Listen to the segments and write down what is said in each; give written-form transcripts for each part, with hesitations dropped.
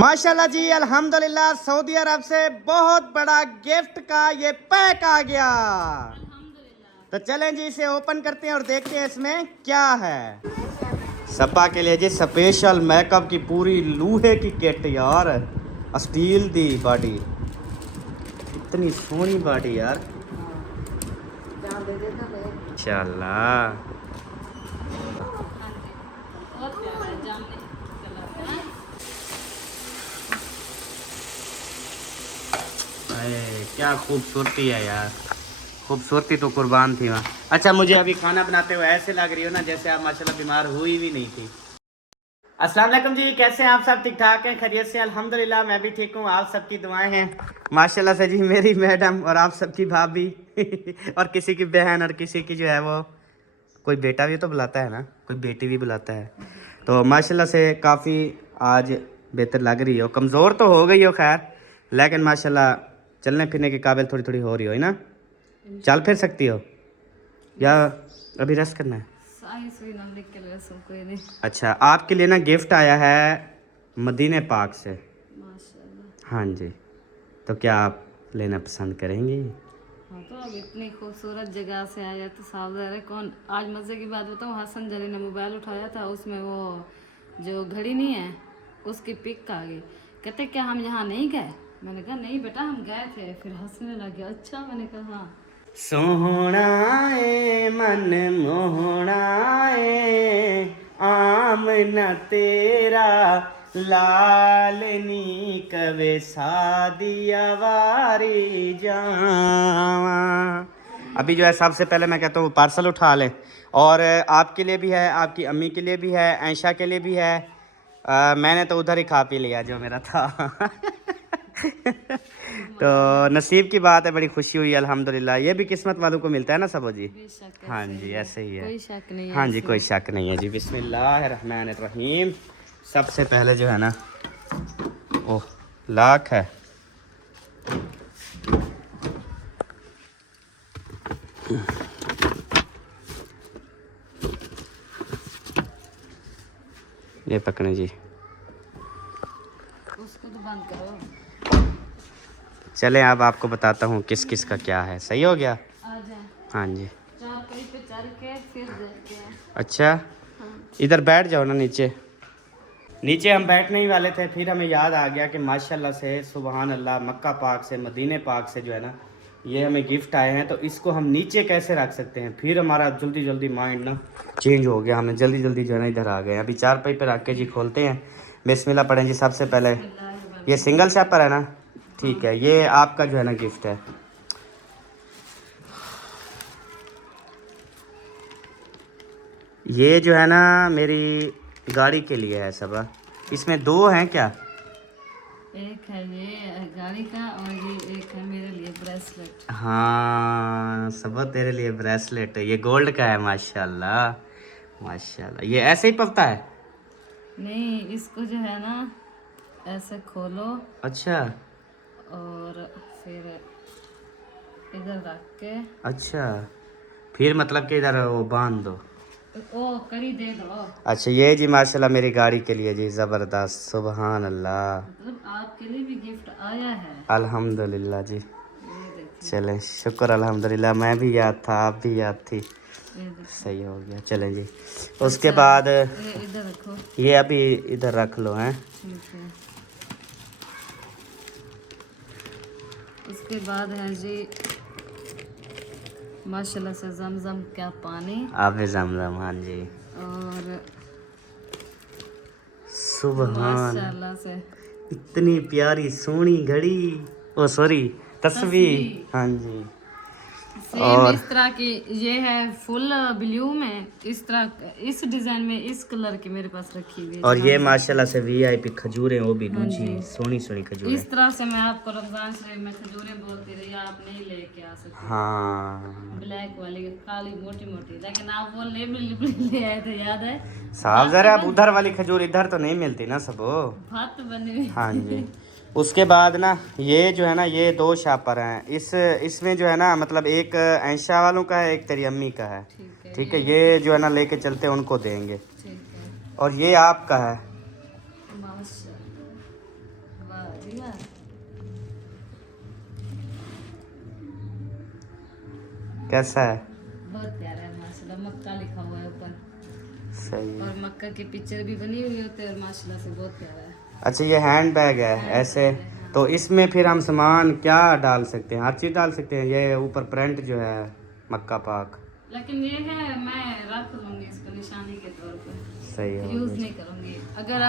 माशाल्लाह जी, अल्हम्दुलिल्लाह। सऊदी अरब से बहुत बड़ा गिफ्ट का ये पैक आ गया। तो चलें जी, इसे ओपन करते हैं और देखते हैं इसमें क्या है। सपा के लिए जी स्पेशल मेकअप की पूरी लूहे की किट यार, स्टील दी बॉडी, इतनी सोहनी बॉडी यार, इंशाल्लाह। क्या खूबसूरती है यार, खूबसूरती तो कुर्बान थी वहाँ। अच्छा, मुझे अभी खाना बनाते हुए ऐसे लग रही हो ना जैसे आप माशाल्लाह बीमार हुई भी नहीं थी। अस्सलाम वालेकुम जी, कैसे हैं आप सब? ठीक ठाक हैं, खैरियत से? अल्हम्दुलिल्लाह मैं भी ठीक हूँ, आप सबकी दुआएं हैं माशाल्लाह से जी। मेरी मैडम और आप सबकी भाभी और किसी की बहन और किसी की जो है वो कोई बेटा भी तो बुलाता है ना, कोई बेटी भी बुलाता है। तो माशाल्लाह से काफ़ी आज बेहतर लग रही हो, कमज़ोर तो हो गई हो खैर, लेकिन माशाल्लाह चलने फिरने के काबिल थोड़ी थोड़ी हो रही हो, है ना? चल फिर सकती हो या अभी रेस्ट करना है? अच्छा, आपके लिए ना गिफ्ट आया है मदीने पाक से। हाँ जी, तो क्या आप लेना पसंद करेंगी? हाँ, तो अब इतनी खूबसूरत जगह से आया तो साफ है। कौन आज मज़े की बात बताऊँ, हसन जरी ने मोबाइल उठाया था, उसमें वो जो घड़ी नहीं है उसकी पिक आ गई। कहते क्या हम यहाँ नहीं गए? मैंने कहा नहीं बेटा हम गए थे। फिर हंसने लगे। अच्छा, मैंने कहा हाँ। सोहना ए मन मोहना ए आमना तेरा लालनी कवे सादिया वारी जावा। अभी जो है सबसे पहले मैं कहता हूँ पार्सल उठा लें, और आपके लिए भी है, आपकी अम्मी के लिए भी है, ऐशा के लिए भी है। मैंने तो उधर ही खा पी लिया जो मेरा था। तो नसीब की बात है, बड़ी खुशी हुई अल्हम्दुलिल्लाह। ये भी किस्मत वालों को मिलता है ना सबो जी। हाँ जी, ऐसे ही है, कोई शक नहीं है। हाँ जी, कोई शक नहीं है जी। बिस्मिल्लाहिर्रहमानिर्रहीम। सबसे पहले जो है ना, ओह लाख है, ये पकड़े जी। उसको तो बंद करो। चलें अब आपको बताता हूँ किस किस का क्या है। सही हो गया? आ जाए हाँ जी। चार कहीं पे चल के फिर देखते हैं। अच्छा, इधर बैठ जाओ ना, नीचे। नीचे हम बैठने ही वाले थे, फिर हमें याद आ गया कि माशाल्लाह से सुबहान अल्लाह, मक्का पाक से, मदीने पाक से जो है ना ये हमें गिफ्ट आए हैं, तो इसको हम नीचे कैसे रख सकते हैं। फिर हमारा जल्दी जल्दी माइंड ना चेंज हो गया, हमें जल्दी जल्दी जो है ना इधर आ गए। अभी चार पाई पे रख के जी खोलते हैं। बिस्मिल्लाह पढ़ें जी सबसे पहले। ये सिंगल शैपर है ना? ठीक है, ये आपका जो है ना गिफ्ट है। ये जो है ना मेरी गाड़ी के लिए है सबा। इसमें दो हैं क्या? एक है ये गाड़ी का और ये एक है मेरे लिए ब्रेसलेट। हाँ सबा, तेरे लिए ब्रेसलेट है, ये गोल्ड का है माशाल्लाह माशाल्लाह। ये ऐसे ही पकता है? नहीं, इसको जो है ना ऐसे खोलो अच्छा और फिर इधर रख के अच्छा, फिर मतलब कि इधर वो बांध दो। ओ कड़ी दे दो। अच्छा, ये जी माशाल्लाह मेरी गाड़ी के लिए जी, ज़बरदस्त, सुबहान अल्लाह, मतलब आपके लिए भी गिफ्ट आया है। अल्हम्दुलिल्लाह जी। ये देखिए, चलें, शुक्र अल्हम्दुलिल्लाह, मैं भी याद था, आप भी याद थी, ये देखिए। सही हो गया। चलें जी, उसके अच्छा, बाद ये इधर रखो। ये अभी इधर रख लो हैं। ठीक है। उसके बाद है जी माशाल्लाह से जमजम का पानी आप ज़मज़म, हाँ जी, और सुबहान, माशाल्लाह से इतनी प्यारी सोहनी घड़ी, ओ सॉरी तस्वीर, हाँ जी। सेम और इस तरह की ये है फुल ब्लू में, इस तरह इस डिजाइन में इस कलर की मेरे पास रखी हुई है। और ये माशाल्लाह से वीआईपी खजूरें, वो भी हाँ लूची जी। सोहनी सोहनी खजूरें। इस तरह से मैं आपको रमजान शरीफ में खजूरें बोलती रही, आप नहीं लेके आ सकते। हाँ ब्लैक वाली काली मोटी मोटी, लेकिन आप वो ले आए थे, याद है? साहब जरा, अब उधर वाली खजूर इधर तो नहीं मिलती ना सबो। भात बनी हुई। हाँ जी। उसके बाद ना ये जो है ना, ये दो शापर हैं, इसमें जो है ना मतलब एक ऐशा वालों का है, एक तेरी अम्मी का है। ठीक है, ये जो है ना लेके चलते हैं, उनको देंगे। ठीक है। और ये आपका है। माशाल्लाह। ठीक है। कैसा है? बहुत प्यारा है माशाल्लाह, मक्का लिखा हुआ है ऊपर सही है। और मक्का की पिक्चर भी बनी हुई होती है और माशाल्लाह से बहुत प्यारा है। अच्छा ये हैंड बैग है ऐसे, तो इसमें फिर हम सामान क्या डाल सकते हैं? हर चीज़ डाल सकते हैं। ये ऊपर प्रिंट जो है मक्का पाक, लेकिन ये है मैं रख लूंगी इसको निशानी के तौर पर, सही है। यूज नहीं करूंगी। अगर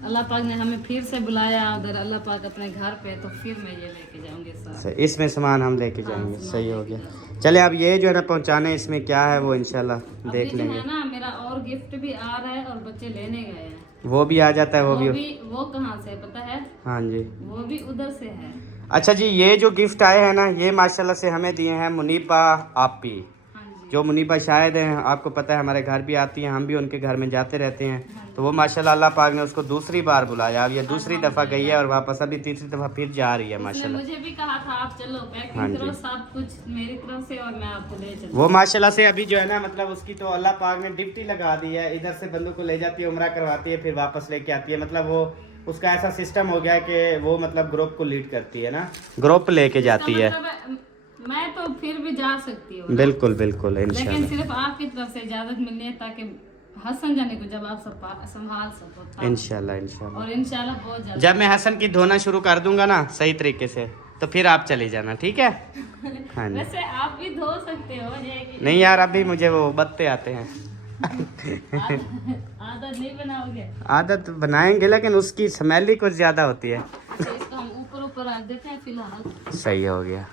अल्लाह पाक ने हमें फिर से बुलाया उधर अल्लाह पाक अपने घर पे, तो फिर मैं ये लेके जाऊंगी साथ। सही, इसमें सामान हम लेके जाएंगे। सामान सही हो लेके गया। जाऊंगी। चले अब ये जो है ना पहुंचाने, इसमें क्या है वो इंशाल्लाह अभी देख जो लेंगे। है ना मेरा और गिफ्ट भी आ रहा है और बच्चे लेने गए हैं। वो भी आ जाता है, वो भी। वो कहाँ से है पता है? हाँ जी। वो भी उधर से है। अच्छा जी, ये जो गिफ्ट आए हैं ना, ये माशाल्लाह से हमें दिए हैं मुनीबा आपी। हाँ जी। जो मुनीबा शायद हैं, आपको पता है हमारे घर भी आती हैं, हम भी उनके घर में जाते रहते हैं। तो वो माशाल्लाह अल्लाह पाक ने उसको दूसरी बार बुलाया। अब ये दूसरी दफ़ा गई है और वापस अभी तीसरी दफ़ा फिर जा रही है उसने माशाल्लाह। मुझे भी कहा था आप चलो हाँ पैकिंग जी। करो सब कुछ मेरी तरफ से और मैं आपको ले चलूँ। वो माशाल्लाह से अभी जो है ना, मतलब उसकी तो अल्लाह पाक ने ड्यूटी लगा दी है। इधर से बंदों को ले जाती है, उम्रा करवाती है, फिर वापस लेके आती है। मतलब वो उसका ऐसा सिस्टम हो गया है कि वो मतलब ग्रुप को लीड करती है ना, ग्रुप लेके जाती है। मैं तो फिर भी जा सकती हूँ, बिल्कुल बिल्कुल लेकिन इंशाल्लाह। सिर्फ आपकी तरफ से इजाजत मिलनी है ताकि हसन जाने को जब आप सब संभाल सको। इंशाल्लाह इंशाल्लाह। और इंशाल्लाह बहुत ज्यादा जब मैं हसन की धोना शुरू कर दूंगा ना सही तरीके से, तो फिर आप चले जाना, ठीक है? हाँ जी। वैसे आप भी धो सकते हो ये कि नहीं यार, अभी मुझे वो बत्ते आते हैं। आदत नहीं बनाओगे? आदत बनाएंगे, लेकिन उसकी स्मेल ही कुछ ज्यादा होती है। अच्छा, इसको हम ऊपर ऊपर रख देते हैं फिलहाल। सही हो गया।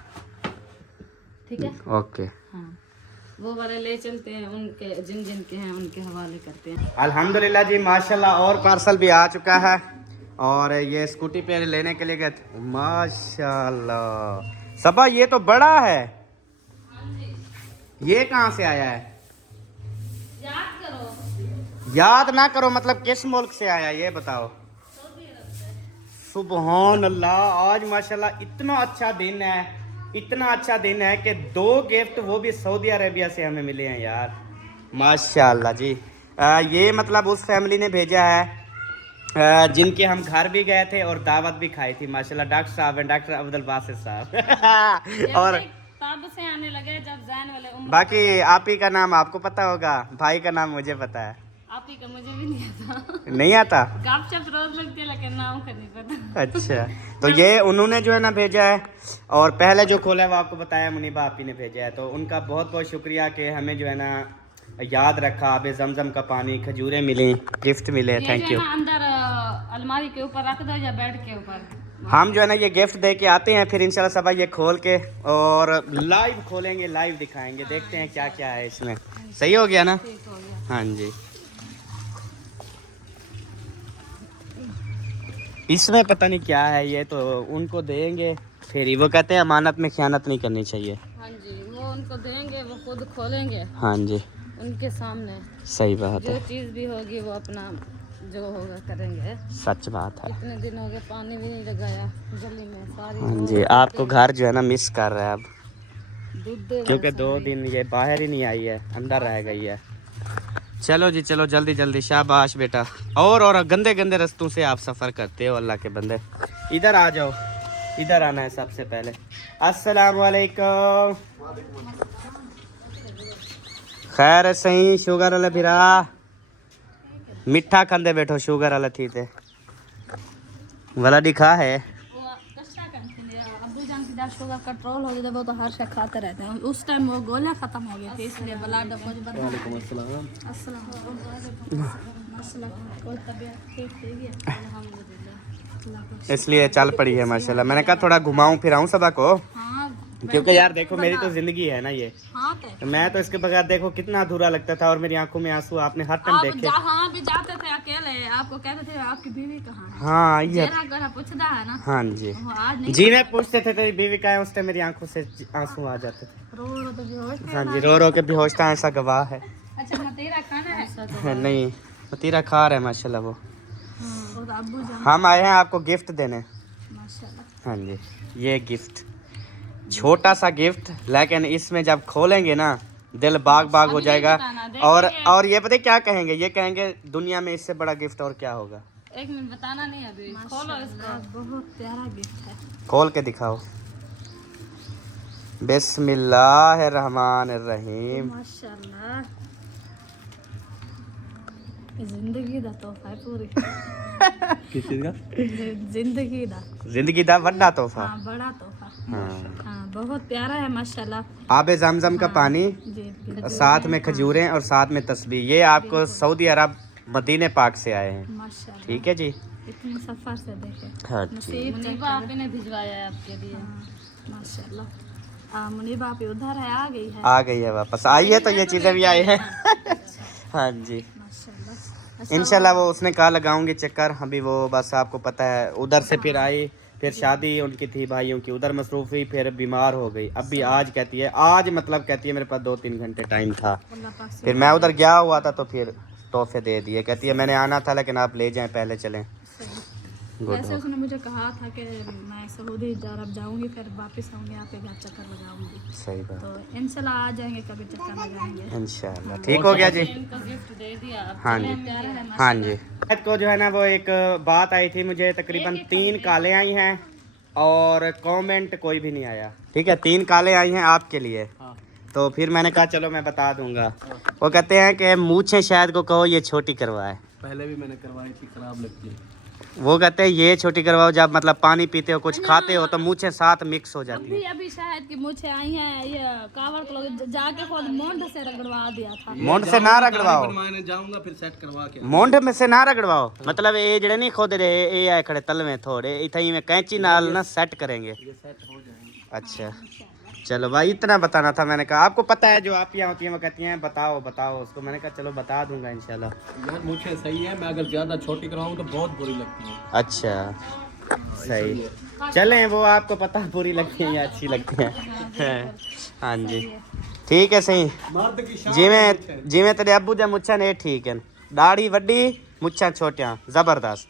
ठीक है। ओके। हाँ, वो वाले ले चलते हैं, उनके जिन जिन के हैं उनके हवाले करते हैं। अल्हम्दुलिल्लाह जी माशाल्लाह, और पार्सल भी आ चुका है। और ये स्कूटी पे लेने के लिए गए थे। माशाल्लाह सबा, ये तो बड़ा है। ये कहाँ से आया है? याद करो। याद ना करो मतलब किस मुल्क से आया ये बताओ। सुबहान अल्लाह, आज माशाल्लाह इतना अच्छा दिन है, इतना अच्छा दिन है कि 2 गिफ्ट वो भी सऊदी अरेबिया से हमें मिले हैं यार। माशाल्लाह जी। ये मतलब उस फैमिली ने भेजा है जिनके हम घर भी गए थे और दावत भी खाई थी माशाल्लाह। डॉक्टर साहब हैं, डॉक्टर अब्दुल बासित साहब। और तब से आने लगे जब जैन वाले बाकी आप ही का नाम आपको पता होगा, भाई का नाम मुझे पता है। आप ही का मुझे भी नहीं आता। नहीं आता? गपशप रोज लगती है लेकिन नाम का नहीं पता। अच्छा, तो ये उन्होंने जो है ना भेजा है, और पहले जो खोला है वो आपको बताया मुनीबा आपी ने भेजा है। तो उनका बहुत बहुत शुक्रिया कि हमें जो है ना याद रखा। आबे जमजम का पानी, खजूरें मिली, गिफ्ट मिले, थैंक यू। अंदर अलमारी के ऊपर रख दो या बेड के ऊपर। हम जो है ना ये गिफ्ट दे के आते हैं, फिर इंशाल्लाह सब ये खोल के और लाइव खोलेंगे, लाइव दिखाएंगे, देखते हैं क्या क्या है इसमें। सही हो गया ना? ठीक हो गया। हाँ जी। इसमें पता नहीं क्या है, ये तो उनको देंगे फिर ही। वो कहते हैं अमानत में खयानत नहीं करनी चाहिए। हाँ जी, वो उनको देंगे, वो खुद खोलेंगे हाँ जी, उनके सामने। सही बात जो है, चीज़ भी होगी वो अपना जो होगा करेंगे। सच बात है। इतने दिन हो गए पानी भी नहीं लगाया गली में सारी। हाँ जी, आपको घर जो है ना मिस कर रहा है अब, दूध दे क्योंकि 2 दिन ये बाहर ही नहीं आई है, अंदर रह गई है। चलो जी चलो, जल्दी जल्दी, शाबाश बेटा। और गंदे गंदे रास्तों से आप सफ़र करते हो अल्लाह के बंदे। इधर आ जाओ, इधर आना है सबसे पहले। अस्सलाम वालेकुम। खैर सही, शुगर वाला फिरा मिठा खांदे बैठो, शुगर वाला थी थे वाला दिखा है। अब्बू जान की शुगर कंट्रोल हो गया, वो तो हर शे खाते रहते हैं। उस टाइम वो गोलियां खत्म हो गई थी इसलिए ब्लड कुछ बना। कोई तबीयत ठीक थी अल्हम्दुलिल्लाह, इसलिए चल पड़ी है माशाल्लाह। मैंने कहा थोड़ा घुमाऊं फिराऊं सबा को, हाँ क्योंकि यार देखो मेरी तो जिंदगी है ना ये। हाँ तो मैं तो इसके बगैर देखो कितना अधूरा लगता था, और मेरी आंखों में आंसू आपने हर टाइम आप देखे। जहाँ भी जाते थे अकेले आपको कहते थे आपकी बीवी कहाँ है? हाँ ये, जेरा गरा पूछता है ना। हाँ जी वो आज नहीं जी, मैं पूछते थे तेरी बीवी का है, उस टाइम मेरी आंखों से आंसू आ जाते थे। रो रो तो बेहोश थे। हाँ जी, रो रो के बेहोश था, ऐसा गवाह है। अच्छा मतेरा खाना है? नहीं, पतीरा खा रहे हैं माशाल्लाह वो। और अब्बू जान हम आए हैं आपको गिफ्ट देने। माशाल्लाह। हाँ जी, ये गिफ्ट, छोटा सा गिफ्ट, लेकिन इसमें जब खोलेंगे ना दिल बाग बाग हो अभी जाएगा। नहीं बताना, और ये पता है क्या कहेंगे? ये कहेंगे दुनिया में इससे बड़ा गिफ्ट और क्या होगा। एक मिनट बताना नहीं अभी, खोलो इसको। बहुत प्यारा गिफ्ट है। खोल के दिखाओ। बिस्मिल्लाहिर्रहमानिर्रहीम। माशाल्लाह, जिंदगी दा तोहफा है पूरी। किस चीज का? जिंदगी दा। जिंदगी दा बड़ा तोहफा। हाँ, बड़ा तोहफा। हाँ। हाँ, बहुत प्यारा है माशाल्लाह। आबे जमजम का पानी, जी, और साथ में खजूरें और साथ में तस्बीह। ये आपको सऊदी अरब मदीने पाक से आए हैं। माशाल्लाह। ठीक है जी। इतने सफर से देखे। हाँ मुनीबा आप ने भिजवाया है आपके लिए। माशाल्लाह। मुनीबा आप उधर है, आ गई है। आ गई है वापस, आई है तो ये चीजें भी आई है। हाँ जी, माशाल्लाह। इंशाल्लाह वो उसने कहा लगाऊंगी चक्कर। अभी वो बस आपको पता है उधर से फिर आई, फिर शादी उनकी थी भाइयों की, उधर मसरूफ हुई, फिर बीमार हो गई। अभी आज कहती है, आज मतलब कहती है मेरे पास 2-3 घंटे टाइम था। फिर मैं उधर गया हुआ था तो फिर तोहफे दे दिए। कहती है मैंने आना था लेकिन आप ले जाएं, पहले चलें। वैसे उसने मुझे कहा था कि मैं सऊदी अरब जाऊंगी, फिर वापस आऊंगी, आपके घर चक्कर लगाऊंगी। सही बात। तो इंशाल्लाह आ जाएंगे, कभी चक्कर लगाएंगे इंशाल्लाह। ठीक हो गया जी। इनको गिफ्ट दे दिया। हाँ जी, हाँ जी। को जो है ना वो एक बात आई थी मुझे, तकरीबन 3 कालें आई हैं और कमेंट कोई भी नहीं आया। ठीक है, 3 कालें आई हैं आपके लिए। तो फिर मैंने कहा चलो मैं बता दूंगा। वो कहते हैं कि मूछें शायद को कहो ये छोटी करवाए। पहले भी मैंने करवाई थी, खराब लगती है। वो कहते हैं ये छोटी करवाओ, जब मतलब पानी पीते हो कुछ खाते हो तो मूछें साथ मिक्स हो जाती है। अभी शायद की मुझे आई हैं, ये कावड़ को लोग जाके खुद मोंड से रगड़वा दिया था। मोंड से ना रगड़वाओ, मैं जाऊंगा फिर सेट करवा के। मोंड में से ना रगड़वाओ, मतलब ये जड़े नहीं खोद रहे, ये आए खड़े तल में थोड़े इतनी में कैंची नाल ना सेट करेंगे। ये सेट हो जाएंगे। अच्छा चलो भाई, इतना बताना था। मैंने कहा आपको पता है जो आप यहाँ होती हैं वो कहती हैं बताओ बताओ उसको। मैंने कहा चलो बता दूंगा इंशाल्लाह। यार मुझे सही है, मैं अगर ज्यादा छोटी कराऊं तो बहुत बुरी लगती है। अच्छा सही, चलें वो आपको पता बुरी लगती है या अच्छी लगती है। हाँ जी ठीक है सही। मर्द की शान जिमें तेरे अब्बू दे मुच्छा ने ठीक है, दाढ़ी वड्डी मुच्छा छोटियां जबरदस्त।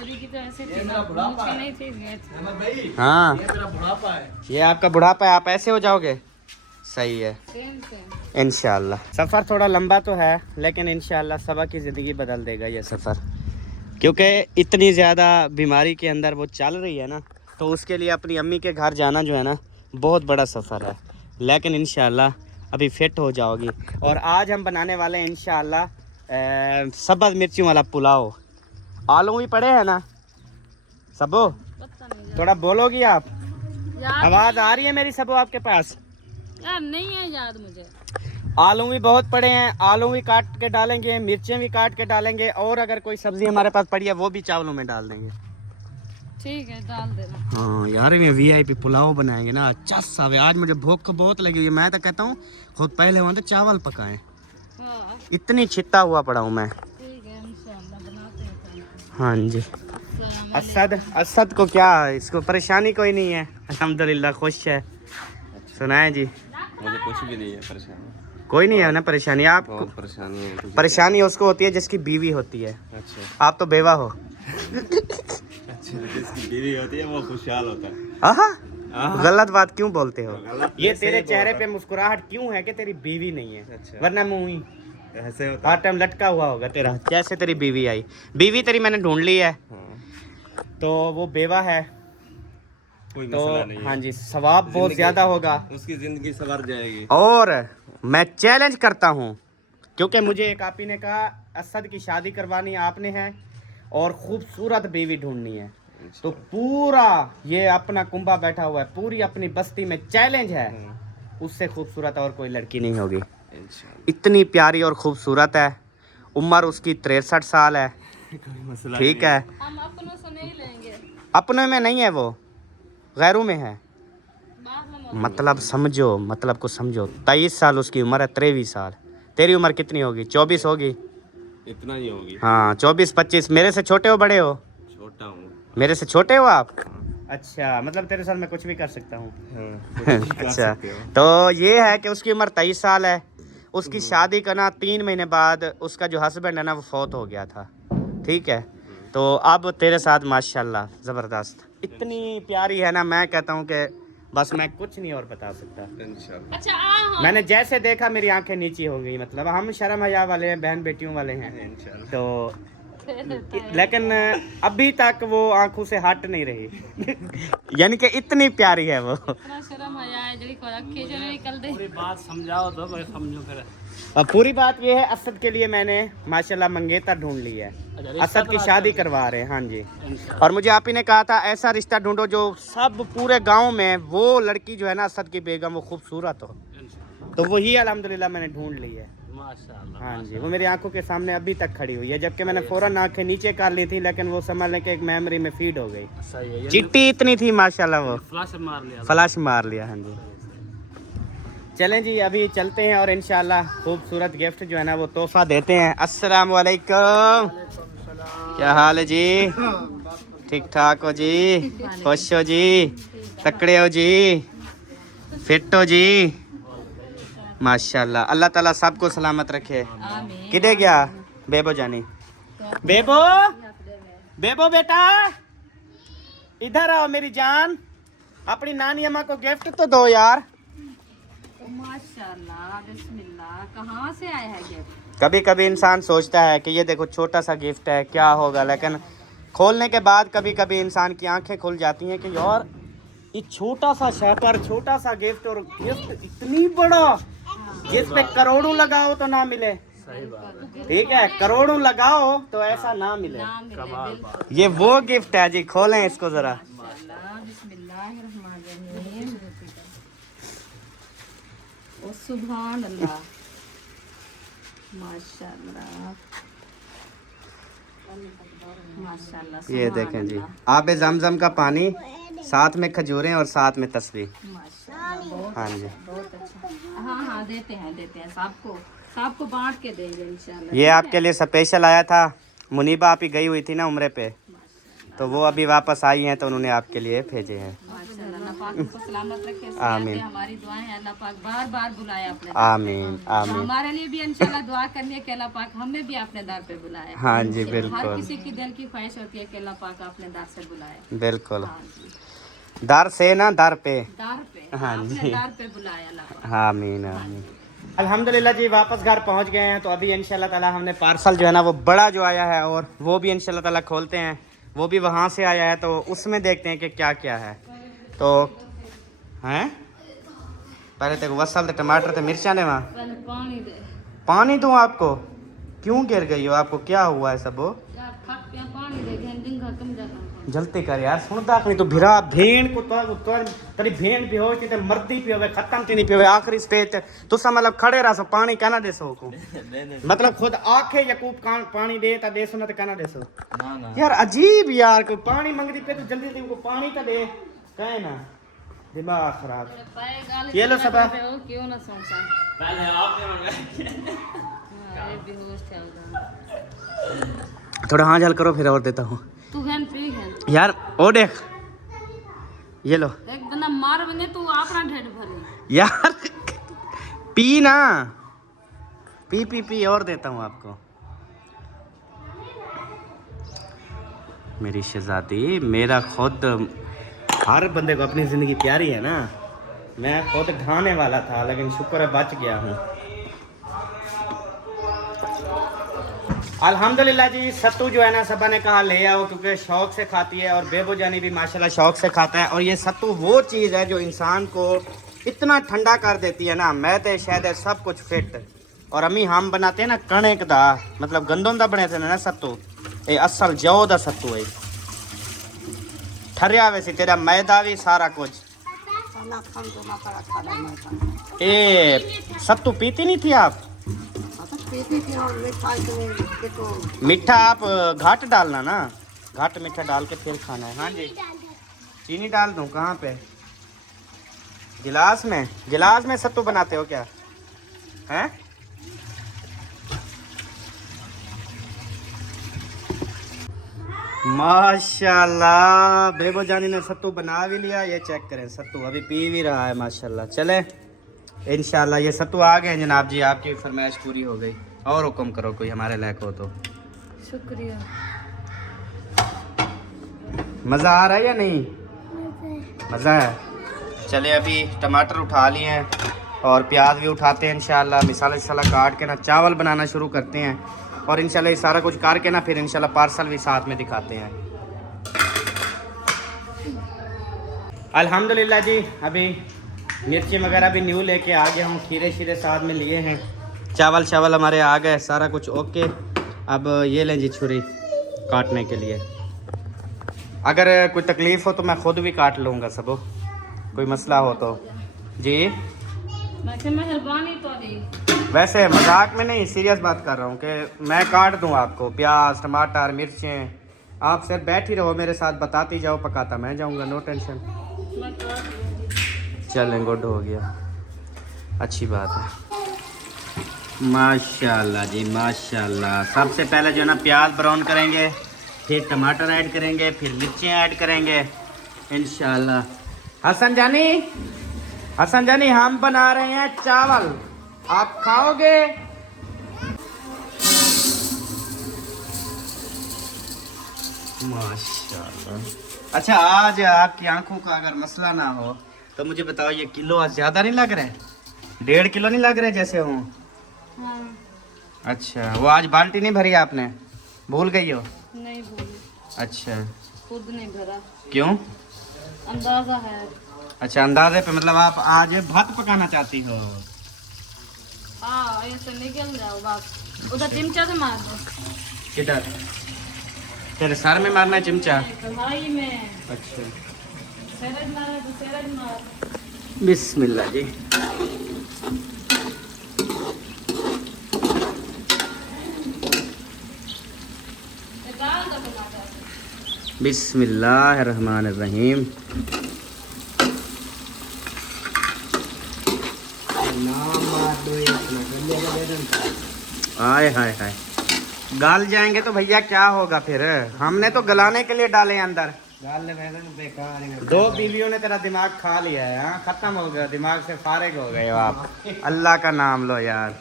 की तो ऐसे ये मेरा बुढ़ापा है। नहीं थी, अहमद भाई, हाँ ये मेरा बुढ़ापा है। ये आपका बुढ़ापा है, आप ऐसे हो जाओगे। सही है सेम। इंशाल्लाह। सफ़र थोड़ा लंबा तो है लेकिन इंशाल्लाह सबा की ज़िंदगी बदल देगा ये सफ़र, क्योंकि इतनी ज़्यादा बीमारी के अंदर वो चल रही है ना, तो उसके लिए अपनी अम्मी के घर जाना जो है ना बहुत बड़ा सफ़र है। लेकिन इंशाल्लाह अभी फिट हो जाओगी। और आज हम बनाने वाले हैं इंशाल्लाह सब्ज़ मिर्चियों वाला पुलाव। आलू भी पड़े हैं ना सबो, थोड़ा बोलोगी आप? याद आवाज़ आ रही है मेरी सबो आपके पास? यार नहीं है याद मुझे। आलू भी बहुत पड़े हैं, आलू भी काट के डालेंगे, मिर्चें भी काट के डालेंगे, और अगर कोई सब्जी हमारे पास पड़ी है वो भी चावलों में डाल देंगे। ठीक है, डाल देना। हाँ यार ये VIP पुलाव बनाएंगे ना, अच्छा सा। आज मुझे भूख बहुत लगी हुई है। मैं तो कहता हूँ खुद पहले वहाँ तो चावल पकाएं, हाँ इतनी छिता हुआ पड़ा हूँ मैं। ठीक है, इंशाल्लाह बनाते हैं। हाँ जी। असद को क्या, इसको परेशानी कोई नहीं है, अल्हम्दुलिल्लाह खुश है। सुनाए जी? मुझे कुछ भी नहीं है परेशानी। कोई नहीं है ना परेशानी? आप बहुत परेशानी है। परेशानी उसको होती है जिसकी बीवी होती है। अच्छा आप तो बेवा हो। अच्छा, जिसकी बीवी होती है वो खुशहाल होता है। आहा, गलत बात क्यों बोलते हो? गलत ये ऐसे तेरे ही चेहरे बोलता पे मुस्कुराहट क्यों है कि तेरी बीवी नहीं है? अच्छा। वरना मुंह ही ऐसे होता हर टाइम लटका हुआ होगा तेरा। कैसे तेरी बीवी आई? बीवी तेरी मैंने ढूंढ ली है, है। हाँ, तो वो बेवा है कोई तो मसला नहीं है। हाँ जी सवाब बहुत जिंदगी- ज्यादा होगा। उसकी जिंदगी सवर जाएगी। और मैं चैलेंज करता हूँ, क्योंकि मुझे एक आपी ने कहा असद की शादी करवानी आपने है और खूबसूरत बीवी ढूंढनी है, तो पूरा ये अपना कुंभा बैठा हुआ है, पूरी अपनी बस्ती में चैलेंज है, उससे खूबसूरत और कोई लड़की नहीं होगी। इंशाल्लाह इतनी प्यारी और खूबसूरत है। उम्र उसकी 63 साल है। कोई मसला ठीक नहीं है, हम अपनों से नहीं लेंगे, अपने में नहीं है वो, गैरों में है। बाद में मतलब समझो, मतलब को समझो। 23 साल उसकी उम्र है, 23 साल। तेरी उम्र कितनी होगी? 24 होगी। इतना ही होगी। हाँ 24-25। मेरे से छोटे हो बड़े हो? छोटा हूँ। मेरे से छोटे हो आप? अच्छा, मतलब तेरे साथ मैं कुछ भी कर सकता हूँ। अच्छा, तो ये है कि उसकी उम्र 23 साल है। उसकी शादी का ना 3 महीने बाद उसका जो हस्बैंड है ना वो फौत हो गया था। ठीक है, तो अब तेरे साथ माशाल्लाह ज़बरदस्त, इतनी प्यारी है ना, मैं कहता हूँ कि बस मैं कुछ नहीं और बता सकता। इंशाल्लाह अच्छा आ मैंने जैसे देखा मेरी आंखें नीची हो गई। मतलब हम शर्म हया वाले हैं, बहन बेटियों वाले हैं, इंशाल्लाह। तो लेकिन अभी तक वो आंखों से हट नहीं रही यानी कि इतनी प्यारी है वो। इतना शर्म आया है जड़ी को रखे जो निकल दे। पूरी बात समझाओ तो मैं समझूं फिर। और पूरी बात ये है, असद के लिए मैंने माशाल्लाह मंगेतर ढूंढ ली है। असद की शादी करवा रहे हैं। हाँ जी। और मुझे आप ही ने कहा था ऐसा रिश्ता ढूंढो जो सब पूरे गांव में वो लड़की जो है ना असद की बेगम वो खूबसूरत हो। तो वही अल्हम्दुलिल्लाह मैंने ढूंढ ली है। माशाल्लाह। हाँ जी, वो मेरी आंखों के सामने अभी तक खड़ी हुई है, जबकि मैंने फौरन आंखें नीचे कर ली थी, लेकिन वो समझ लें कि एक मेमोरी में फीड हो गई। सही है। चिट्टी इतनी थी माशाल्लाह, वो फ्लैश मार लिया। फ्लैश मार लिया। हाँ जी। चलें जी, अभी चलते हैं और इंशाल्लाह खूबसूरत गिफ्ट जो है ना वो तोहफा देते हैं। अस्सलाम वालेकुम, क्या हाल है जी? ठीक ठाक हो जी? खुश हो जी? तकड़े हो जी? फिट हो जी? माशाल्लाह, अल्लाह ताला सबको सलामत रखे। किधे गया बेबो जानी? बेबो, बेबो बेटा इधर आओ मेरी जान, अपनी नानी अम्मा को गिफ्ट तो दो यार। माशाल्लाह, बिस्मिल्लाह। कहाँ से आया है गिफ्ट? कभी कभी इंसान सोचता है कि ये देखो छोटा सा गिफ्ट है क्या होगा, लेकिन खोलने के बाद कभी कभी इंसान की आंखें खुल जाती हैं कि यार ये छोटा सा शहकर, छोटा सा गिफ्ट, और गिफ्ट इतनी बड़ा जिस पे करोड़ों लगाओ तो ना मिले। सही बात है। ठीक है, करोड़ों लगाओ तो ऐसा ना मिले। नाम मिले बिल्कुल। ये वो गिफ्ट है जी, खोलें इसको जरा। माशाल्लाह, बिस्मिल्लाहिर्रहमानिर्रहीम। ओ सुभान अल्लाह, माशाल्लाह माशाल्लाह। ये देखें जी, आबे जमजम का पानी, साथ में खजूरें और साथ में तस्वीर। माशाल्लाह, हाँ जी, बहुत अच्छा। हाँ हाँ, देते हैं सबको बांट के देंगे इंशाल्लाह। ये आपके लिए स्पेशल आया था। मुनीबा आप ही गई हुई थी ना उम्रे पे, तो वो अभी वापस आई हैं तो उन्होंने आपके लिए भेजे हैं। माशाल्लाह, अल्लाह पाक उनको सलामत रखे। आमीन। हमारी दुआएं हैं, अल्लाह पाक बार बार बुलाए अपने। आमीन तो आमीन। हमारे लिए भी इंशाल्लाह दुआ करनी है कि अल्लाह पाक हमें भी अपने दर पे बुलाए। हाँ जी, हर बिल्कुल किसी की दिल की ख्वाहिश होती है कि अल्लाह पाक अपने दर से बुलाए। बिल्कुल। हाँ जी, दर से ना दर पे। दर पे, हाँ अपने जी। दर पे बुलाए अल्लाह पाक। आमीन आमीन। अल्हम्दुलिल्लाह जी, वापस घर पहुंच गए हैं। तो अभी इंशाल्लाह ताला हमने पार्सल जो है ना वो बड़ा जो आया है, और वो भी इंशाल्लाह ताला खोलते हैं। वो भी वहाँ से आया है, तो उसमें देखते हैं कि क्या क्या है। तो हैं पहले तक वसल थे टमाटर थे मिर्चा ने वहाँ पहले पानी दे पानी दूँ आपको? क्यों गिर गई हो? आपको क्या हुआ है? सब यार, थक गया, पानी दे घंटिंग खत्म जाता। जल्दी कर यार, सुनता नहीं तो भिरा भेड़ को तो तेरी भेड़ भी हो ते मर्दी भी होवे, खत्म थी नहीं पियो आखिरी स्टेज ते तुसा मतलब खड़े रहो पानी कहना देसो को मतलब खुद आखे यकूब कान पानी दे ता देसो ना ते कहना देसो ना यार। अजीब यार, कोई पानी मंगदी पे तो जल्दी जल्दी को पानी तो दे, कहे ना दिमाग खराब। ये लो सब क्यों ना सोचा पहले आपने मंगाया। बेहोश चल रहा। थोड़ा हाँ जल करो फिर और देता हूँ तू घन पी घन यार। ओ देख ये लो एक बंदा मार बने तू अपना ढेड भरी यार। पी ना, पी पी पी और देता हूँ आपको। मेरी शहजादी, मेरा खुद हर बंदे को अपनी ज़िंदगी प्यारी है ना। मैं खुद ढाने वाला था लेकिन शुक्र है बच गया हूँ। अल्हम्दुलिल्लाह जी, सत्तू जो है ना सबा ने कहा ले आओ क्योंकि शौक से खाती है, और बेबो जानी भी माशाल्लाह शौक से खाता है। और ये सत्तू वो चीज़ है जो इंसान को इतना ठंडा कर देती है ना, मैदे शहद सब कुछ फिट। और अम्मी हम बनाते हैं ना कणक दा, मतलब गंदों दा बने थे ना सत्तू, ये असल जौ दा सत्तू है। ठरिया वैसे तेरा मैदा भी सारा कुछ। ए सत्तू पीती नहीं थी आप? मीठा आप घाट डालना ना, घाट मीठा डाल के फिर खाना है। हाँ जी, चीनी डाल दूँ कहाँ पे? गिलास में? गिलास में सत्तू बनाते हो क्या? हैं? माशाल्लाह, बेबो जानी ने सत्तू बना भी लिया। ये चेक करें, सत्तू अभी पी भी रहा है माशाल्लाह। चले इंशाल्लाह ये सत्तू आ गए जनाब जी, आपकी फरमाइश पूरी हो गई। और हुक्म करो कोई हमारे लायक हो तो। शुक्रिया। मज़ा आ रहा है या नहीं? मज़ा है। चले अभी टमाटर उठा लिए हैं और प्याज भी उठाते हैं इंशाल्लाह। मिसाला काट के ना चावल बनाना शुरू करते हैं। और इंशाल्लाह ये सारा कुछ करके ना फिर इंशाल्लाह पार्सल भी साथ में दिखाते हैं। अल्हम्दुलिल्लाह जी, अभी मिर्ची वगैरह भी न्यू लेके आ गया हूँ, खीरे शीरे साथ में लिए हैं, चावल चावल हमारे आ गए, सारा कुछ ओके। अब ये लें जी छुरी काटने के लिए। अगर कोई तकलीफ़ हो तो मैं ख़ुद भी काट लूँगा, सबो कोई मसला हो तो जी। मेहरबानी तो नहीं, वैसे मजाक में नहीं, सीरियस बात कर रहा हूँ कि मैं काट दूँ आपको, प्याज टमाटर मिर्चें, आप सिर्फ बैठ ही रहो मेरे साथ, बताती जाओ, पकाता मैं जाऊँगा, नो टेंशन। मैं काट लूँगी। चलें, गुड हो गया, अच्छी बात है। माशाल्लाह जी माशाल्लाह। सबसे पहले जो है ना प्याज ब्राउन करेंगे, फिर टमाटर ऐड करेंगे, फिर मिर्चें ऐड करेंगे इंशाल्लाह। हसन जानी हम बना रहे हैं चावल, आप खाओगे? माशाल्लाह। अच्छा, आज आपकी आंखों का अगर मसला ना हो तो मुझे बताओ, ये किलो आज ज़्यादा नहीं लग रहा है? 1.5 किलो नहीं लग रहे जैसे हूँ? हाँ। अच्छा, वो आज बाल्टी नहीं भरी आपने, भूल गई हो? नहीं भूली, अच्छा, खुद नहीं भरा। क्यों? अंदाजा है। अच्छा, अंदाजे पे, मतलब आप आज भात पकाना चाहती हो? हाँ, ऐसे निकल जाओ बात। उधर चिमचा से मार दो। किधर? तेरे सर में मारना है चिमचा? कढ़ाई में। अच्छा, सेरज मारे तो सेरज मार। बिस्मिल्लाह जी। दाल का टमाटर। बिस्मिल्लाहिर्रहमानिर्रहीम। आय हाय हाय, गाल जाएंगे तो भैया क्या होगा फिर? हमने तो गलाने के लिए डाले अंदर। दो बीवियों ने तेरा दिमाग खा लिया है, हाँ? खत्म हो गया, दिमाग से फारिग हो गए हो आप। अल्लाह का नाम लो यार।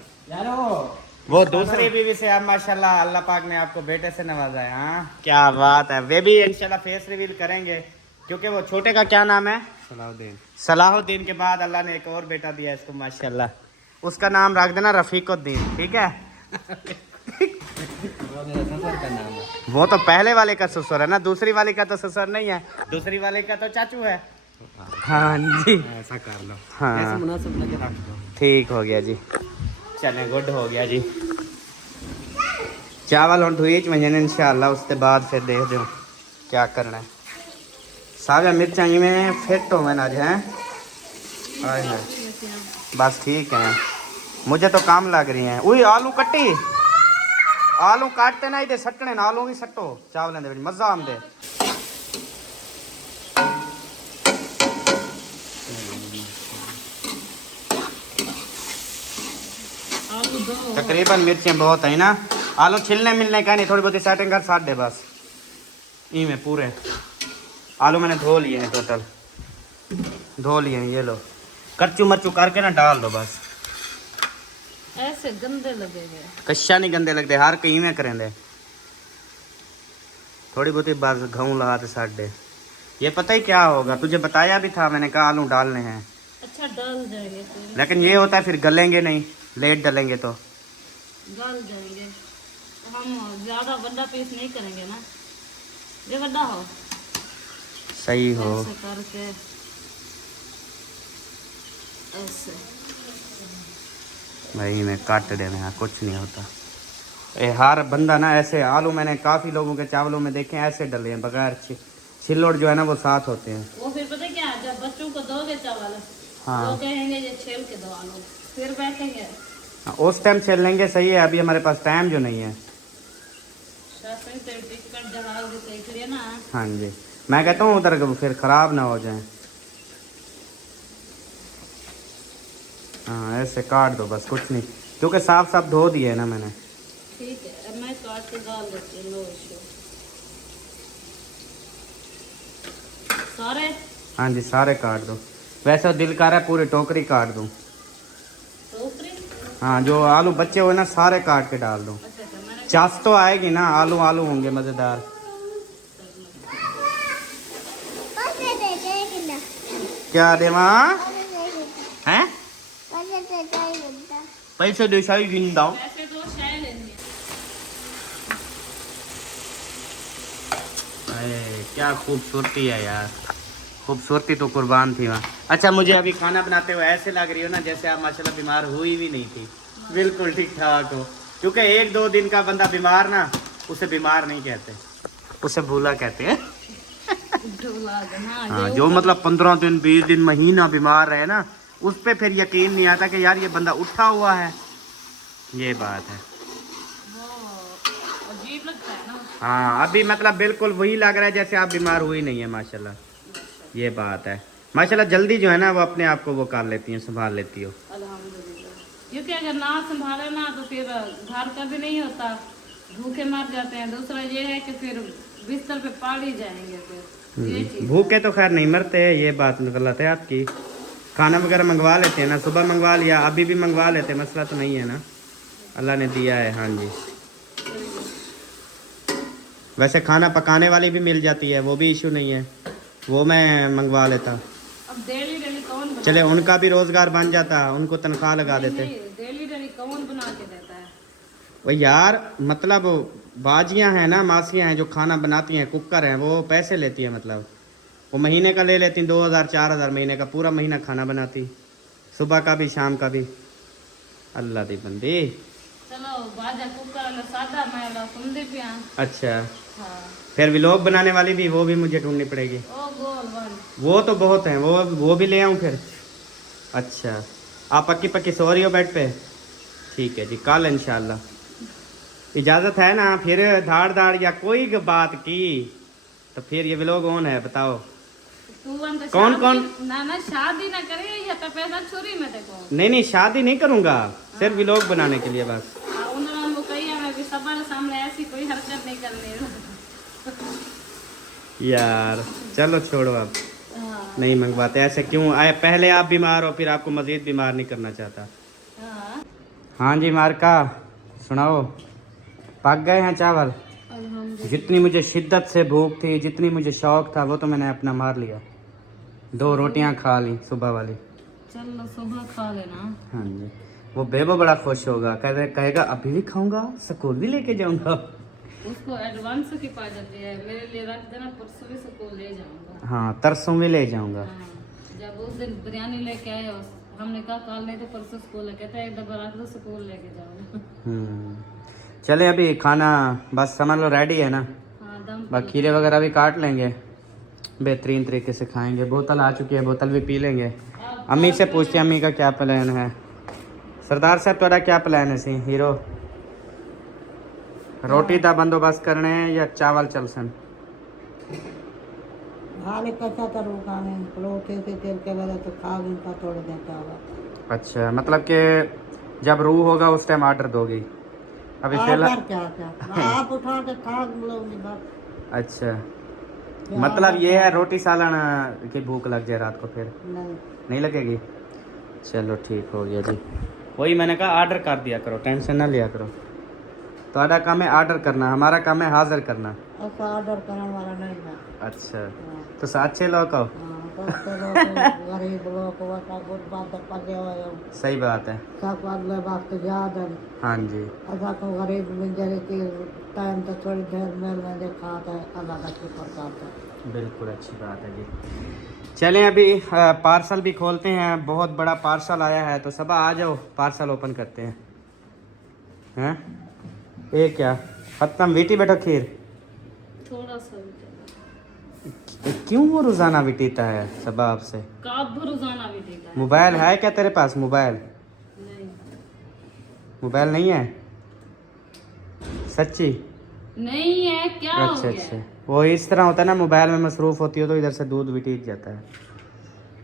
वो दूसरी बीवी से अब माशाल्लाह अल्लाह पाक ने आपको बेटे से नवाजा है, हाँ? क्या बात है। वे भी इंशाल्लाह फेस रिवील करेंगे, क्योंकि वो छोटे का क्या नाम है? सलाहुद्दीन के बाद अल्लाह ने एक और बेटा दिया इसको माशाल्लाह, उसका नाम रख देना रफीकुद्दीन, ठीक है? वो तो पहले वाले का ससुर है ना, दूसरी वाले का तो ससुर नहीं है, दूसरी वाले का तो चाचू है। हाँ जी, ऐसा कर लो, हाँ ऐसे मुनासिब लगे रख दो। ठीक हो गया जी, चलें, गुड हो गया जी। चावल और धुईच में इंशाल्लाह, उसके बाद फिर देख दो क्या करना है। सारा मिर्चा में फिट हो मैंने आज हैं, बस ठीक है, मुझे तो काम लग रही हैं। उई आलू कट्टी, आलू काटते ना इधर सट्टने ना, आलू भी सट्टो चावल दे मजा आमदे। तकरीबन मिर्चें बहुत है ना, आलू छिलने मिलने का नहीं, थोड़ी बहुत सेटिंग कर साथ दे बस। ई में पूरे आलू मैंने धो लिए हैं, टोटल धो लिए हैं, ये लो कच्चू मच्चू करके ना डाल दो बस। ऐसे गंदे लगेंगे? कश्या नहीं गंदे लगते, हर कहीं में करेंगे, थोड़ी बहुत बस घऊँ लगा दे साथ दे। ये पता ही क्या होगा, तुझे बताया भी था मैंने, कहा आलू डालने हैं। अच्छा, डाल जाएंगे तो। लेकिन ये होता है फिर गलेंगे नहीं, लेट डलेंगे तो डाल जाएंगे। हम ज़्यादा बड़ा पीस नहीं करेंगे ना, ये बड़ा हो सही हो। ऐसे करके, ऐसे भाई मैं काट दे में, कुछ नहीं होता। ये हर बंदा ना ऐसे, आलू मैंने काफ़ी लोगों के चावलों में देखे ऐसे डले हैं, बगैर छिल्लोड़ जो है ना वो साथ होते हैं। वो फिर पता क्या, जब बच्चों को दोगे चावल, हाँ, वो कहेंगे ये छील के दो आलू, फिर बैठेंगे। उस टाइम छील लेंगे, सही है, अभी हमारे पास टाइम जो नहीं है। ना हाँ जी, मैं कहता हूँ उधर फिर ख़राब ना हो जाए। हाँ, ऐसे काट दो बस, कुछ नहीं, क्योंकि साफ साफ धो दिए है ना मैंने। ठीक है, अब मैं काट के डाल देती हूँ, नो इशू। सारे? हाँ जी, सारे काट दो। वैसे दिल कर रहा है पूरी टोकरी काट दूँ। टोकरी? हाँ, जो आलू बचे हुए ना सारे काट के डाल दूँ, चास तो आएगी ना, आलू आलू होंगे मज़ेदार। क्या दे माँ हैं? पैसे दे, शाही गिन दाओ। पैसे तो शायद लेंगे। क्या खूबसूरती है यार, खूबसूरती तो कुर्बान थी वहाँ। अच्छा मुझे अभी खाना बनाते हुए ऐसे लग रही हो ना जैसे आप माशाल्लाह बीमार हुई भी नहीं थी, बिल्कुल ठीक ठाक हो। क्योंकि 1-2 दिन का बंदा बीमार ना, उसे बीमार नहीं कहते, उसे भूला कहते हैं। हाँ, जो मतलब 15 दिन 20 दिन महीना बीमार रहे ना, उस पर फिर यकीन नहीं आता कि यार ये बंदा उठा हुआ है, ये बात है। अजीब लगता है ना। हाँ अभी मतलब बिल्कुल वही लग रहा है जैसे आप बीमार हुई नहीं है माशाल्लाह, ये बात है। माशाल्लाह जल्दी जो है ना वो अपने आप को वो कर लेती हैं, संभाल लेती हो। अल्हम्दुलिल्लाह, क्योंकि अगर ना संभाले ना तो फिर घर का भी नहीं होता, भूखे मर जाते हैं। दूसरा ये है कि फिर बिस्तर पे पड़ ही जाएंगे फिर, ये चीज़। भूखे तो खैर नहीं मरते, ये बात गलत है आपकी। खाना वगैरह मंगवा लेते हैं ना, सुबह मंगवा लिया, अभी भी मंगवा लेते हैं, मसला तो नहीं है ना, अल्लाह ने दिया है। हाँ जी, वैसे खाना पकाने वाली भी मिल जाती है, वो भी इशू नहीं है, वो मैं मंगवा लेता। अब डेली डेली कौन बना चले उनका भी रोजगार बन जाता, उनको तनख्वाह लगा देते। डेली डेली कौन बना के देता है? वो यार मतलब बाजियां हैं ना, मासियां हैं जो खाना बनाती हैं, कुकर हैं, वो पैसे लेती है, मतलब वो महीने का ले लेती 2000-4000 महीने का, पूरा महीना खाना बनाती, सुबह का भी शाम का भी। अल्लाह दी बंदी। चलो बाजा कुकर वाला सादा मैं वाला सुन दे पिया। अच्छा हाँ, फिर व्लॉग बनाने वाली भी वो भी मुझे ढूंढनी पड़ेगी। ओ गोल वन। वो तो बहुत हैं, वो भी ले आऊँ फिर। अच्छा आप पक्की पक्की सो रही हो बेड पे? ठीक है जी, कल इंशाल्लाह इजाज़त है ना, फिर धाड़ धाड़ या कोई बात की तो फिर ये व्लॉग ऑन है, बताओ कौन ना ना शादी ना करे या तो पैसा छोरी में देखो। नहीं शादी नहीं करूँगा, सिर्फ व्लॉग बनाने के लिए बस। उन्होंने वो कही है, मैं भी सबके सामने ऐसी कोई हरकत नहीं करनी। यार चलो छोड़ो अब, हाँ, नहीं मंगवाते। ऐसे क्यों आए, पहले आप बीमार हो फिर आपको मज़ीद बीमार नहीं करना चाहता। हाँ, हाँ जी मार्का सुनाओ, पक गए हैं चावल? जितनी मुझे शिद्दत से भूख थी, जितनी मुझे शौक था, वो तो मैंने अपना मार लिया। 2 रोटियां खा ली सुबह वाली। चलो सुबह खा लेना। हाँ जी, वो बेबो बड़ा खुश होगा, कहेगा अभी भी खाऊंगा, स्कूल भी लेके जाऊंगा। उसको एडवांस की पा जाती है, मेरे लिए रख देना, परसों भी स्कूल ले जाऊंगा। हाँ तरसों भी ले जाऊंगा। हाँ, जब उस दिन बिरयानी लेके आए हमने कहा कल नहीं तो परसों स्कूल है, कहता है एक डब्बा रख दो, स्कूल लेके जाऊंगा। चले अभी खाना बस समझ लो रेडी है ना, हाँ, दम बस खीरे वगैरह भी काट लेंगे, बेहतरीन तरीके से खाएंगे। बोतल आ चुकी है, बोतल भी पी लेंगे। अम्मी से पूछते हैं अम्मी का क्या प्लान है। सरदार साहब तुम्हारा क्या प्लान है सी हीरो? रोटी का बंदोबस्त करने हैं या चावल चल सन? हाल कैसा करूँ खाने रोटी के तेल के वजह तो खा भी था थोड़े दिन चावल। अच्छा मतलब कि जब रूह होगा उस टाइम ऑर्डर दोगी? अभी फिलहाल क्या आप उठा के खा लोग नहीं बात। अच्छा मतलब ये है रोटी सालन की भूख लग जाए रात को फिर नहीं लगेगी? चलो ठीक हो गया जी, वही मैंने कहा ऑर्डर कर दिया करो, टेंशन ना लिया करो। तुम्हारा काम है ऑर्डर करना, हमारा काम है हाजिर करना। ऐसा ऑर्डर करने वाला नहीं है। अच्छा तो 7-6 लोग हो? गरीब लोग वैसा कुछ बात पके हुए हो। सही बात है। सब अगले बात तो याद है। हाँ जी ऐसा को गरीब में जरे की टाइम तो थोड़ी देर में देखा था, अल्लाह का शुक्र करता है। बिल्कुल अच्छी बात है जी। चलें अभी पार्सल भी खोलते हैं, बहुत बड़ा पार्सल आया है, तो सब आ जाओ पार्सल ओपन करते हैं। हैं ये क्या खत्म वीटी बैठो खीर? थोड़ा सा क्यों वो रोजाना विटीता है सब आपसे? काब रोजाना भी देगा। मोबाइल है क्या तेरे पास? मोबाइल नहीं, मोबाइल नहीं है? सच्ची? नहीं है क्या हो अच्छा गया? अच्छा, वो इस तरह होता है ना, मोबाइल में मसरूफ़ होती हो तो इधर से दूध भी टीक जाता है।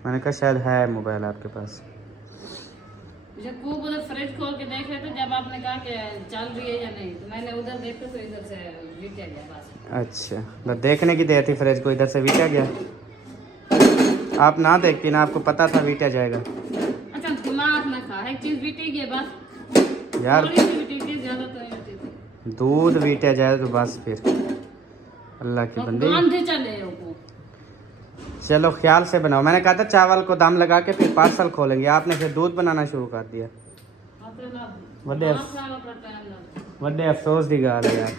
मैंने कहा शायद है मोबाइल आपके पास। जब खूब उधर फ्रिज खोल के देख रहे थे, जब आपने कहा कि चल रही है या नहीं, तो मैंने उधर देखा तो इधर से बीत गया बस। अच्छा बस देखने की देर थी फ्रिज को, इधर से वीटा गया। आप ना देखती ना, आपको पता था वीटा जाएगा। अच्छा दिमाग ना खा, एक चीज बीती गई बस, यार थोड़ी सी बीती थी, ज्यादा तो नहीं बीती थी। दूध वीटा जाए तो बस फिर अल्लाह की बंदी। बांधे चले हो को। चलो ख्याल से बनाओ, मैंने कहा था चावल को दम लगा के फिर पार्सल खोलेंगे, आपने फिर दूध बनाना शुरू कर दिया। वड्डे अफसोस की गाल है यार।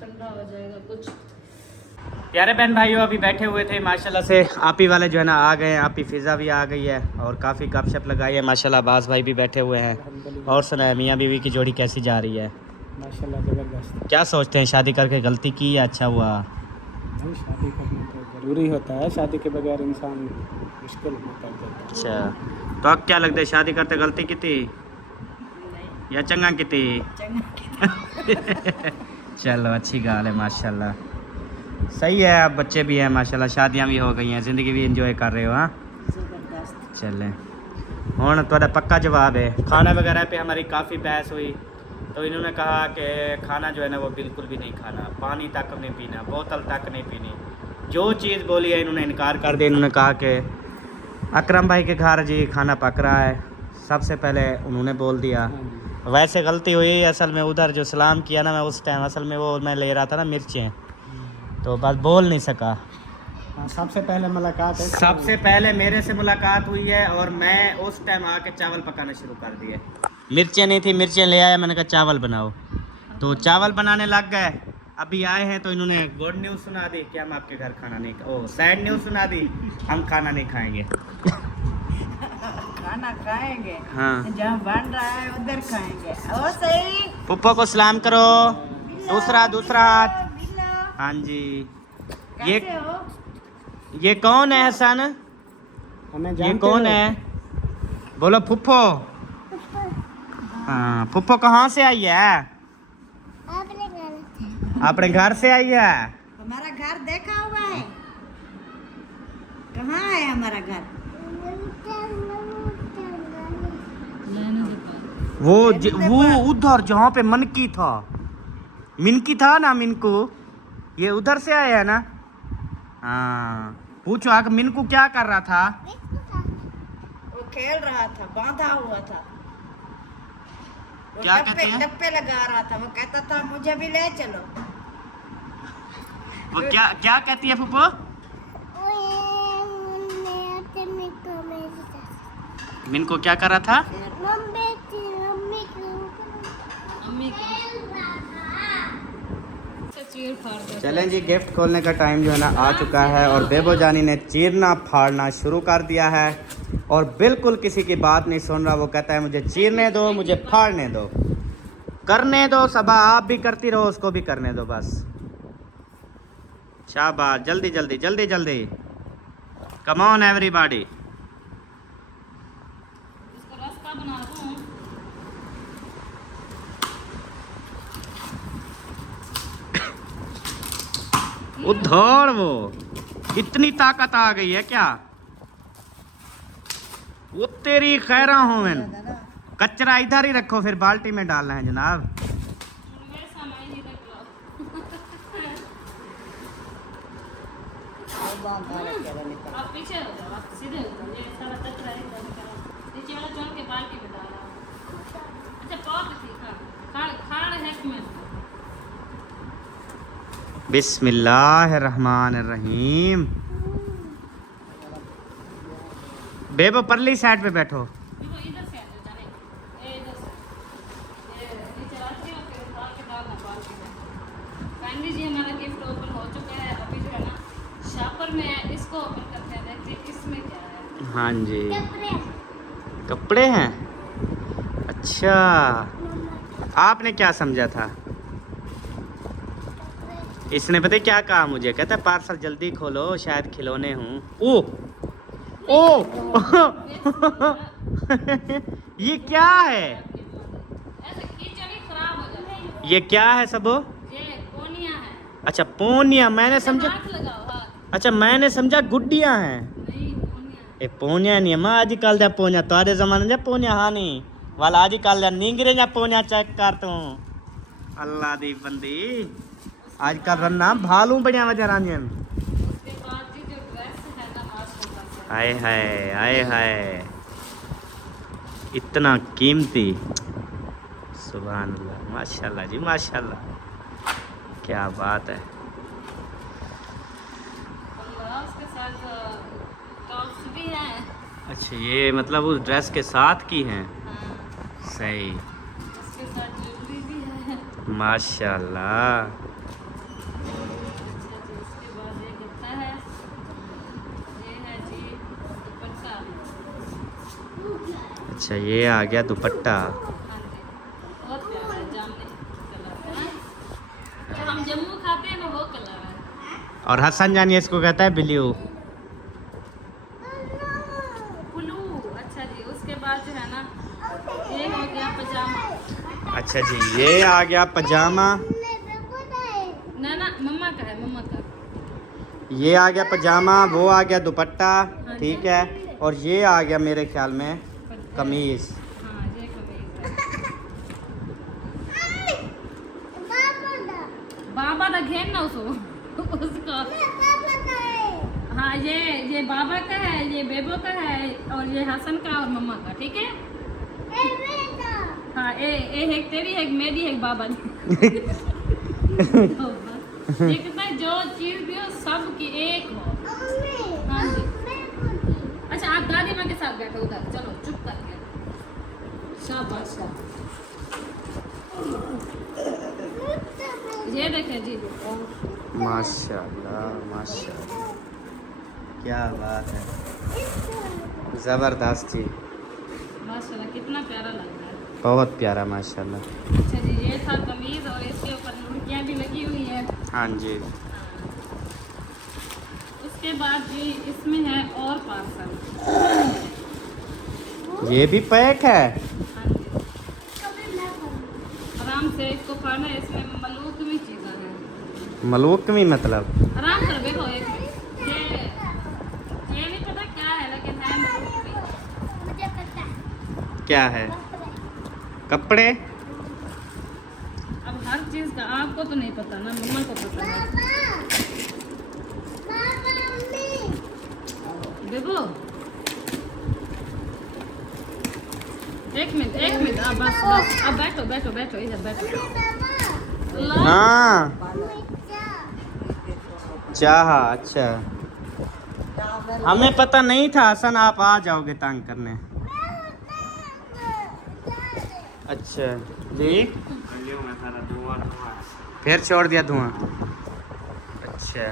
ठंडा हो जाएगा कुछ। प्यारे बहन भाइयों अभी बैठे हुए थे माशाल्लाह से आपी वाले जो है ना आ गए हैं, आपी फिज़ा भी आ गई है और काफ़ी गपशप लगाई है माशाल्लाह। अब्बास भाई भी बैठे हुए हैं। और सुनाए मियाँ बीवी की जोड़ी कैसी जा रही है? माशाल्लाह ज़बरदस्त। क्या सोचते हैं, शादी करके गलती की या अच्छा हुआ? नहीं, शादी करना तो ज़रूरी होता है, शादी के बगैर इंसान मुश्किल होता है। अच्छा, तो अब क्या लगता है शादी करते गलती की थी या चंगा की थी? चलो अच्छी गाल है माशाल्लाह, सही है। अब बच्चे भी हैं माशाल्लाह, शादियां भी हो गई हैं, ज़िंदगी भी इंजॉय कर रहे हो। हाँ चलें, हुण तुहाडा पक्का जवाब है। खाना वगैरह पे हमारी काफ़ी बहस हुई तो इन्होंने कहा कि खाना जो है ना वो बिल्कुल भी नहीं खाना, पानी तक नहीं पीना, बोतल तक नहीं पीनी। जो चीज़ बोली है इन्होंने इनकार कर दिया। इन्होंने कहा कि अकरम भाई के घर जी खाना पक रहा है, सबसे पहले उन्होंने बोल दिया। वैसे गलती हुई असल में, उधर जो सलाम किया ना मैं उस टाइम असल में वो मैं ले रहा था ना मिर्चें, तो बस बोल नहीं सका। हाँ, सबसे पहले मुलाकात है, सबसे पहले मेरे से मुलाकात हुई है और मैं उस टाइम आके चावल पकाना शुरू कर दिए। मिर्चें नहीं थी, मिर्चें ले आया, मैंने कहा चावल बनाओ, तो चावल बनाने लग गए। अभी आए हैं तो इन्होंने गुड न्यूज़ सुना दी कि हम आपके घर खाना नहीं, ओ सैड न्यूज़ सुना दी, हम खाना नहीं खाएंगे। खाना खाएंगे, हाँ जहाँ बन रहा है उधर खाएंगे। ओ सही, पुप्पो को सलाम करो, दूसरा हाथ। हाँ जी, ये कौन है हसन? हमें ये जानते कौन हो? है? बोलो फुप्पो। हाँ, फुप्पो कहाँ से आई है? अपने घर से आई है। हमारा घर देखा हुआ है? कहाँ है हमारा घर? वो उधर जहाँ पे मनकी था, मिनकी था ना, मिनको, ये उधर से आया है ना। हाँ, पूछो आके मिनको क्या कर रहा था? वो खेल रहा था, बांधा हुआ था। वो क्या कहते हैं? टप्पे लगा रहा था। वो कहता था मुझे भी ले चलो। वो क्या कहती है फुप्पो? मिनको क्या कर रहा था? चलें जी, गिफ्ट खोलने का टाइम जो है ना आ चुका है और बेबो जानी ने चीरना फाड़ना शुरू कर दिया है और बिल्कुल किसी की बात नहीं सुन रहा। वो कहता है मुझे चीरने दो, मुझे फाड़ने दो, करने दो। सबा आप भी करती रहो, उसको भी करने दो बस। शाबाश, जल्दी जल्दी जल्दी जल्दी, कम ऑन एवरीबॉडी। उधर वो इतनी ताकत आ गई है क्या? वो तेरी खैरा हो मैन, कचरा इधर ही रखो, फिर बाल्टी में डालना है जनाब। आप पीछे हो जाओ, आप सीधे हो जाओ, ये सारा कचरा इधर निकालो, नीचे वाला जोन के बाल्टी में डालो। अच्छा पॉप थी, खाड़ है में। बिस्मिल्लाहिर्रहमानिर्रहीम। बेबो परली साइड पे बैठो। देखो इधर से आ जाओ, जाने ये इधर से, ये नीचे रखती हो, फिर उठा के डालना बाल्टी में। फाइनली जी हमारा गिफ्ट ओपन हो चुका है। अभी जो है ना शॉपर में है, इसको ओपन करते हैं, देखते हैं इसमें क्या है। हाँ जी, कपड़े हैं। अच्छा, आपने क्या समझा था? इसने पता है क्या कहा मुझे? कहता है पार्सल जल्दी खोलो, शायद खिलौने हूँ। ओ ये क्या है? ऐसे खींचो नहीं, खराब हो जाता है। ये क्या है सबो? ये कोनिया है। अच्छा पोनिया, मैंने समझा। हाथ लगाओ, हाथ। अच्छा मैंने समझा गुड्डियाँ हैं। नहीं कोनिया। ये पोनिया नहीं है माँ, आजकल जा पोनिया तारे जमाने जा पोनिया हानी वाला आजकल जा नींगरे जा पोनिया चेक कर तू। अल्लाह दी बंदी, आजकल रन्ना भालू बढ़िया वजह रांझन। उसके बाद जी जो ड्रेस है ना माशाल्लाह से, हाय हाय हाय हाय, इतना कीमती, सुभान अल्लाह, माशाल्लाह जी माशाल्लाह, क्या बात है। अल्लाह, उसके साथ टॉप्स भी हैं। अच्छा ये मतलब उस ड्रेस के साथ की हैं? हाँ, सही, उसके साथ ज्वेलरी भी है। माशाल्लाह। अच्छा जी, उसके बाद अच्छा ये आ गया दुपट्टा। हाँ जी, बहुत प्यारा है, जामुनी कलर है। जो हम जम्मू खाते हैं ना वो कलर है। और हसन जानी इसको कहता है ब्लू। ब्लू, अच्छा जी। उसके बाद जो है ना ये हो गया पजामा। अच्छा जी ये आ गया पजामा। ना ना मम्मा का है, मम्मा का। ये आ गया पजामा, वो आ गया दुपट्टा, ठीक है। और ये आ गया मेरे ख्याल में कमीज। हाँ ये कमीज है। बाबा दा घेन ना उसको। हाँ ये बाबा का है, ये बेबो का है, और ये हसन का और मम्मा का, ठीक है। हाँ ए एक तेरी है, एक मेरी है, एक बाबा की। ये कितना जो चीज भी हो सब की एक हो। हाँ जी। अच्छा आप दादी माँ के साथ बैठो उधर, चलो चुप करके। शाबाश। ये देखें जी, माशाल्लाह माशाल्लाह, क्या बात है, ज़बरदस्त जी, माशाल्लाह कितना प्यारा लग रहा है। बहुत प्यारा माशाल्लाह। अच्छा जी ये था कमीज, और इसके ऊपर लुड़कियाँ भी लगी हुई है। हाँ जी। उसके बाद जी इसमें है और पार्सल। ये भी पैक है। हाँ जी, आराम से इसको पढ़ना है, इसमें मलूकमी चीज़ें हैं। मलूकमी मतलब आराम कर देखो एक मिनट। ये नहीं पता क्या है, लेकिन है मलूकमी। मुझे पता है क्या है, कपड़े। अब हर चीज़ का आपको तो नहीं पता ना, मम्मा को पता है। देखो एक मिनट अब बस अब बैठो इधर बैठो। लो। हाँ चाह, अच्छा हमें पता नहीं था हसन आप आ जाओगे तंग करने। अच्छा जी, फिर छोड़ दिया धुआं। अच्छा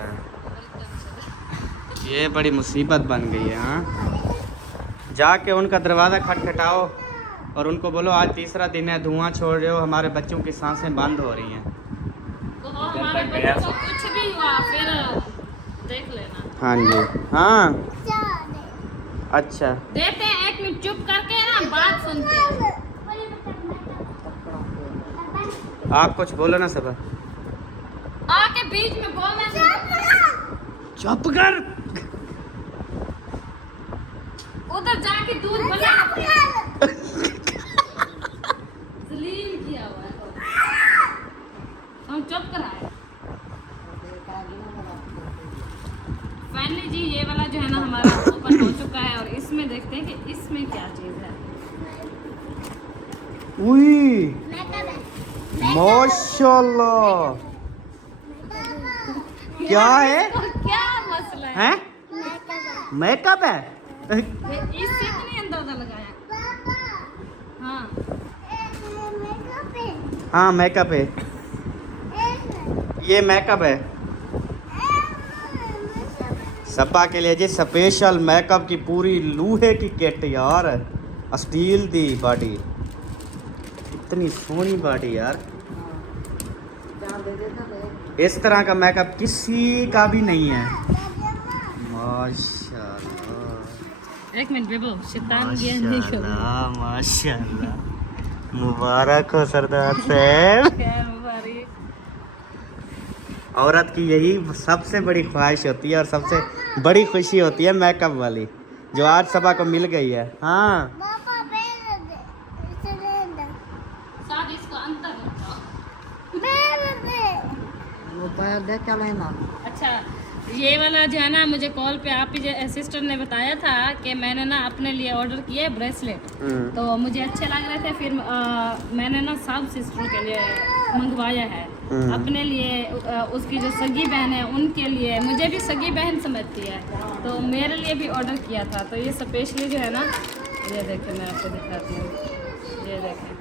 ये बड़ी मुसीबत बन गई है। हाँ जाके उनका दरवाज़ा खटखटाओ और उनको बोलो आज तीसरा दिन है, धुआं छोड़ रहे हो, हमारे बच्चों की सांसें बंद हो रही हैं। तो हमारे बच्चों को कुछ भी हुआ फिर देख लेना। हाँ जी हाँ अच्छा देते हैं, एक मिनट चुप करके ना बात सुनते हैं। आप कुछ बोलो ना सबा। आके बीच में बोलना। चुप कर। उधर जाके दूध बना। जलील किया हुआ है, हम चुप कराए। फाइनली जी ये वाला जो है ना हमारा ओपन हो चुका है, और इसमें देखते हैं कि इसमें क्या चीज़ है। उई माशाल्लाह, क्या है, क्या मसला है? हैं? मेकअप है। इससे तो नहीं अंदाजा लगाया। हाँ हाँ मेकअप है, ये मेकअप है सपा के लिए जी, स्पेशल मेकअप की पूरी लूहे की किट यार, स्टील दी बॉडी, इतनी सोहनी बॉडी यार, इस तरह का मेकअप किसी का भी नहीं है। माशाल्लाह एक मिनट बेबो, शैतान ज्ञान नहीं करो। माशाल्लाह माशाल्लाह, मुबारक हो सरदार साहब। क्या मुबारक। औरत की यही सबसे बड़ी ख्वाहिश होती है और सबसे बड़ी खुशी होती है मेकअप वाली, जो आज सबा को मिल गई है। हाँ साथ इसको अंतर रखो। वो पैर देख के लेना। अच्छा ये वाला जो है ना, मुझे कॉल पे आप ही सिस्टर ने बताया था कि मैंने ना अपने लिए ऑर्डर किया है ब्रेसलेट, तो मुझे अच्छे लग रहे थे, फिर मैंने ना सब सिस्टर के लिए मंगवाया है, अपने लिए, उसकी जो सगी बहन है उनके लिए, मुझे भी सगी बहन समझती है तो मेरे लिए भी ऑर्डर किया था। तो ये स्पेशली जो है ना, ये देखें मैं आपको दिखाती हूँ, ये देखें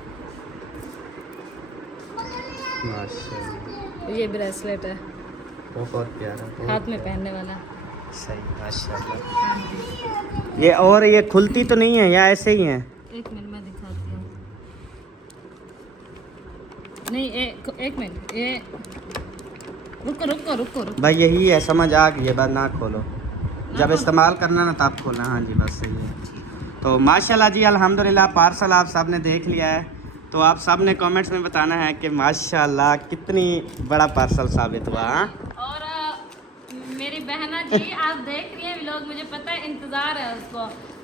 माशाल्लाह, ये ब्रेसलेट है, बहुत प्यारा, बहुत हाथ में पहनने वाला। सही माशाल्लाह। हाँ जी, ये और ये खुलती तो नहीं है या ऐसे ही है? एक मिनट मैं दिखाती हूँ। नहीं एक मिनट, ये रुको रुको रुको रुको। भाई यही है, समझ आ गई है, बात ना खोलो, जब इस्तेमाल करना ना तब खोलना। हाँ जी बस सही है। तो माशाल्लाह जी अल्हम्दुलिल्लाह पार्सल आप सब ने देख लिया है, तो आप सब ने कमेंट्स में बताना है कि माशाल्लाह कितनी बड़ा पार्सल साबित हुआ। हाँ? और मेरी बहना जी आप देख रही हैं व्लॉग, मुझे पता है इंतजार है उसको,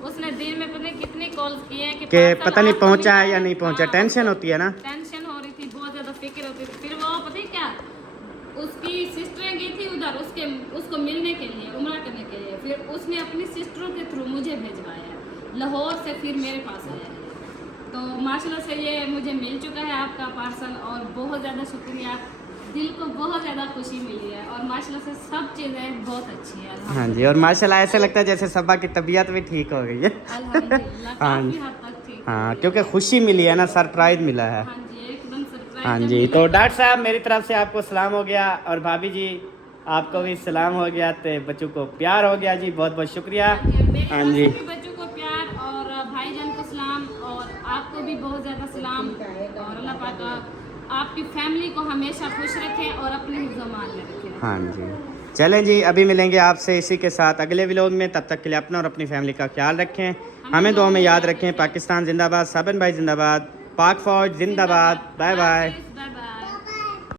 उसने दिन में पता नहीं कितनी कॉल्स की है कि कि पता नहीं आपको पहुंचा है मिला या नहीं पहुंचा, हाँ, टेंशन होती है ना। टेंशन हो रही थी, बहुत ज़्यादा फिक्र होती थी। फिर वो पता है क्या, उसकी सिस्टरें गई थी उधर उसको मिलने के लिए, उम्रा करने के लिए, फिर उसने अपनी सिस्टरों के थ्रू मुझे भिजवाया लाहौर से, फिर मेरे पास आया। तो माशाल्लाह से ये मुझे मिल चुका है आपका पार्सल, और बहुत ज़्यादा शुक्रिया, दिल को बहुत ज़्यादा खुशी मिली है, और माशाल्लाह से सब चीज़ें बहुत अच्छी है। हाँ जी, और माशाल्लाह ऐसे लगता है जैसे सबा की तबीयत भी ठीक हो गई है। अल्हम्दुलिल्लाह हाँ काफ़ी हद तक ठीक हाँ, है। क्योंकि खुशी मिली है ना, सरप्राइज मिला है। हाँ जी, एकदम सरप्राइज। हाँ जी, तो डॉक्टर साहब मेरी तरफ से आपको सलाम हो गया, और भाभी जी आपको भी सलाम हो गया, तो बच्चों को प्यार हो गया जी, बहुत बहुत शुक्रिया। हाँ जी, बच्चों को प्यार, और भाईजान को सलाम, और आपको भी बहुत ज़्यादा सलाम, और अल्लाह पाक आपकी फैमिली को हमेशा खुश रखे और अपने हिफ्ज़-ओ-मान में रखे। हाँ जी, चलें जी, अभी मिलेंगे आपसे इसी के साथ अगले व्लॉग में। तब तक के लिए अपना और अपनी फैमिली का ख्याल रखें, हमें दुआ में याद रखें। पाकिस्तान जिंदाबाद, साबिन भाई जिंदाबाद, पाक फौज जिंदाबाद। Bye bye.